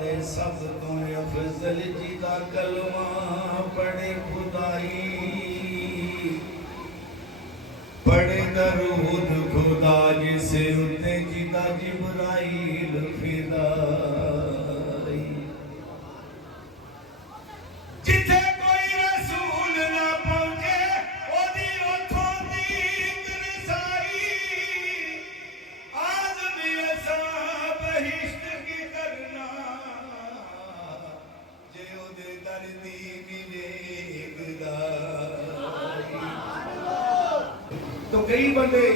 दे सब तो अफजल जिदा कलमा पढ़े खुदाई पढ़े दरूद खुदा जिसे उते जिदा जिब्राइल फिदाई जिथे कोई रसूल ना पहुंचे ओदी उथों दीद रसाई आदमी असा बहिश्त की करना जे ओदे दर दी तो कई बंदे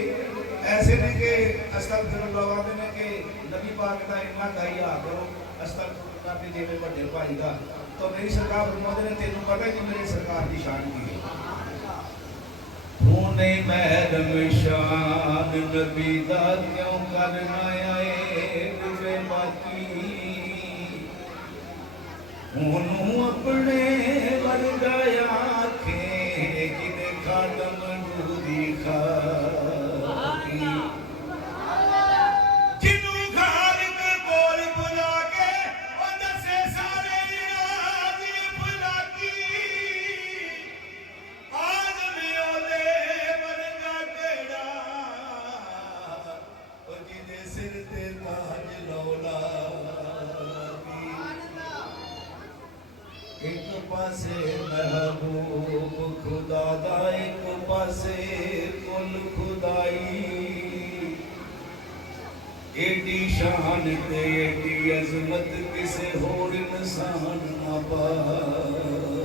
ऐसे ने कि अस्तगफिरुल्लाह ने कि नबी पाक का इन्ना गाया करो अस्तगफिरुल्लाह के जेबे बड़े भाई का तो मेरी सरकार फरमाते ने तेनू पता है कि मेरी सरकार की शान की है होने महरम शान नबी दा क्यों करना आए डूबे बाकी ओनू अपने वर्गा आखे जिने खादम दूरी खाती जिनू घर के बोल बुला के और दसे सारे निराजी बुलाकी आदमी ओले वर्गा केड़ा ओ जिने सिर ते ताज लौला एक पासे महबूब खुदा दा एक पासे कुल खुदाई एडी शान ते एडी अजमत किसे होर इंसान ना पाई